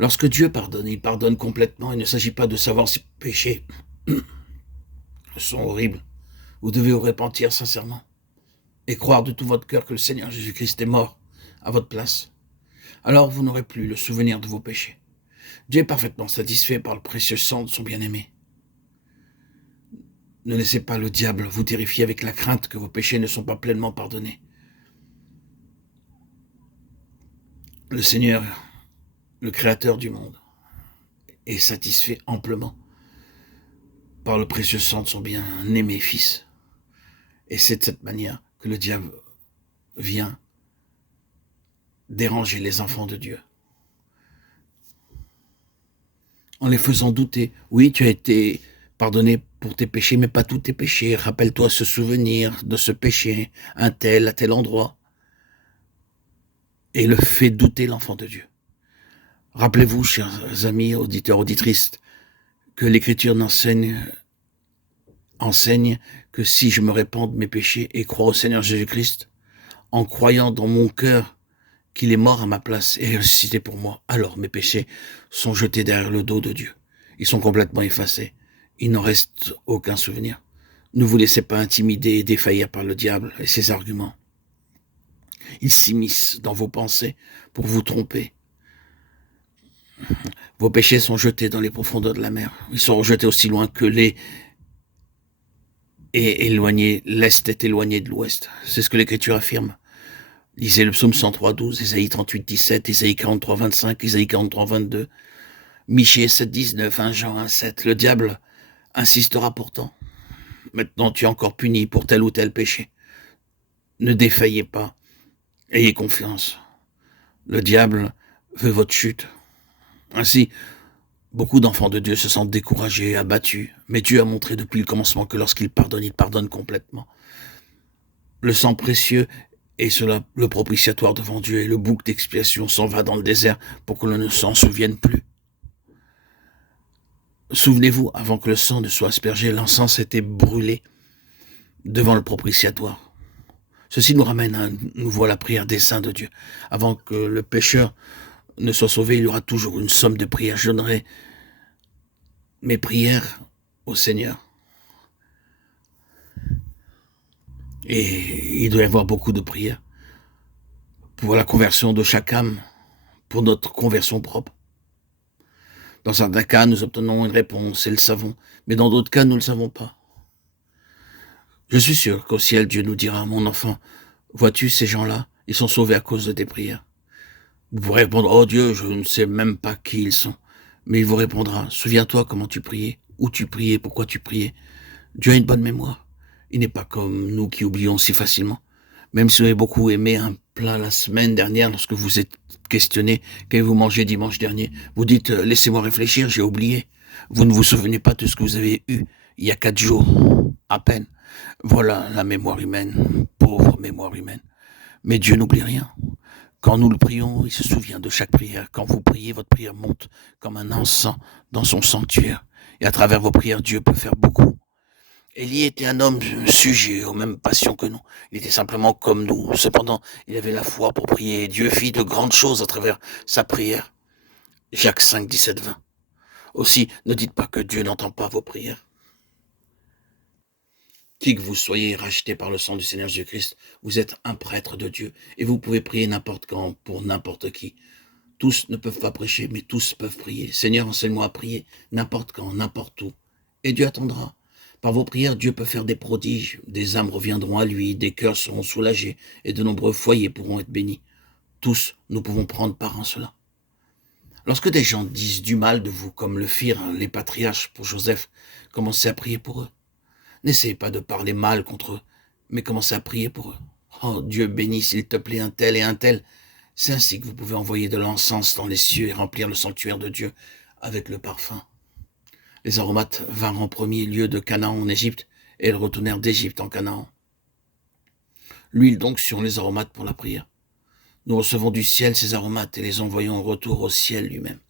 Lorsque Dieu pardonne, il pardonne complètement. Il ne s'agit pas de savoir si péchés sont horribles. Vous devez vous repentir sincèrement et croire de tout votre cœur que le Seigneur Jésus-Christ est mort à votre place. Alors vous n'aurez plus le souvenir de vos péchés. Dieu est parfaitement satisfait par le précieux sang de son bien-aimé. Ne laissez pas le diable vous terrifier avec la crainte que vos péchés ne sont pas pleinement pardonnés. Le Seigneur, le Créateur du monde, est satisfait amplement par le précieux sang de son bien-aimé Fils. Et c'est de cette manière que le diable vient déranger les enfants de Dieu. En les faisant douter. Oui, tu as été pardonné pour tes péchés, mais pas tous tes péchés. Rappelle-toi ce souvenir de ce péché, un tel, à tel endroit. Et le fait douter l'enfant de Dieu. Rappelez-vous, chers amis, auditeurs, auditrices, que l'Écriture enseigne que si je me répands de mes péchés et crois au Seigneur Jésus-Christ, en croyant dans mon cœur qu'il est mort à ma place et ressuscité pour moi, alors mes péchés sont jetés derrière le dos de Dieu. Ils sont complètement effacés. Il n'en reste aucun souvenir. Ne vous laissez pas intimider et défaillir par le diable et ses arguments. Ils s'immiscent dans vos pensées pour vous tromper. Vos péchés sont jetés dans les profondeurs de la mer. Ils sont rejetés aussi loin que l'est éloigné, l'Est est éloigné de l'Ouest. C'est ce que l'Écriture affirme. Lisez le psaume 103, 12, Ésaïe 38, 17, Ésaïe 43, 25, Ésaïe 43, 22, Michée 7, 19, 1 Jean 1, 7. Le diable insistera pourtant. Maintenant tu es encore puni pour tel ou tel péché. Ne défaillez pas. Ayez confiance. Le diable veut votre chute. Ainsi, beaucoup d'enfants de Dieu se sentent découragés, abattus. Mais Dieu a montré depuis le commencement que lorsqu'il pardonne, il pardonne complètement. Le sang précieux est cela le propitiatoire devant Dieu et le bouc d'expiation s'en va dans le désert pour que l'on ne s'en souvienne plus. Souvenez-vous, avant que le sang ne soit aspergé, l'encens était brûlé devant le propitiatoire. Ceci nous ramène à nouveau à la prière des saints de Dieu. Avant que le pécheur ne soit sauvé, il y aura toujours une somme de prières. Je donnerai mes prières au Seigneur. Et il doit y avoir beaucoup de prières pour la conversion de chaque âme, pour notre conversion propre. Dans certains cas, nous obtenons une réponse et le savons, mais dans d'autres cas, nous ne le savons pas. Je suis sûr qu'au ciel, Dieu nous dira, mon enfant, vois-tu ces gens-là, ils sont sauvés à cause de tes prières. Vous pourrez répondre, oh Dieu, je ne sais même pas qui ils sont. Mais il vous répondra, souviens-toi comment tu priais, où tu priais, pourquoi tu priais. Dieu a une bonne mémoire. Il n'est pas comme nous qui oublions si facilement. Même si vous avez beaucoup aimé un plat la semaine dernière, lorsque vous êtes questionné, qu'avez-vous mangé dimanche dernier, vous dites, laissez-moi réfléchir, j'ai oublié. Vous ne vous souvenez pas de ce que vous avez eu il y a 4 jours, à peine. Voilà la mémoire humaine, pauvre mémoire humaine. Mais Dieu n'oublie rien. Quand nous le prions, il se souvient de chaque prière. Quand vous priez, votre prière monte comme un encens dans son sanctuaire. Et à travers vos prières, Dieu peut faire beaucoup. Élie était un homme sujet aux mêmes passions que nous. Il était simplement comme nous. Cependant, il avait la foi pour prier. Et Dieu fit de grandes choses à travers sa prière. Jacques 5, 17, 20. Aussi, ne dites pas que Dieu n'entend pas vos prières. Qui que vous soyez racheté par le sang du Seigneur Jésus-Christ, vous êtes un prêtre de Dieu. Et vous pouvez prier n'importe quand, pour n'importe qui. Tous ne peuvent pas prêcher, mais tous peuvent prier. Seigneur, enseigne-moi à prier n'importe quand, n'importe où. Et Dieu attendra. Par vos prières, Dieu peut faire des prodiges. Des âmes reviendront à lui, des cœurs seront soulagés, et de nombreux foyers pourront être bénis. Tous, nous pouvons prendre part en cela. Lorsque des gens disent du mal de vous, comme le firent les patriarches pour Joseph, commencez à prier pour eux. N'essayez pas de parler mal contre eux, mais commencez à prier pour eux. Oh, Dieu bénisse, s'il te plaît, un tel et un tel. C'est ainsi que vous pouvez envoyer de l'encens dans les cieux et remplir le sanctuaire de Dieu avec le parfum. Les aromates vinrent en premier lieu de Canaan en Égypte, et elles retournèrent d'Égypte en Canaan. L'huile d'onction, les aromates pour la prière. Nous recevons du ciel ces aromates et les envoyons en retour au ciel lui-même.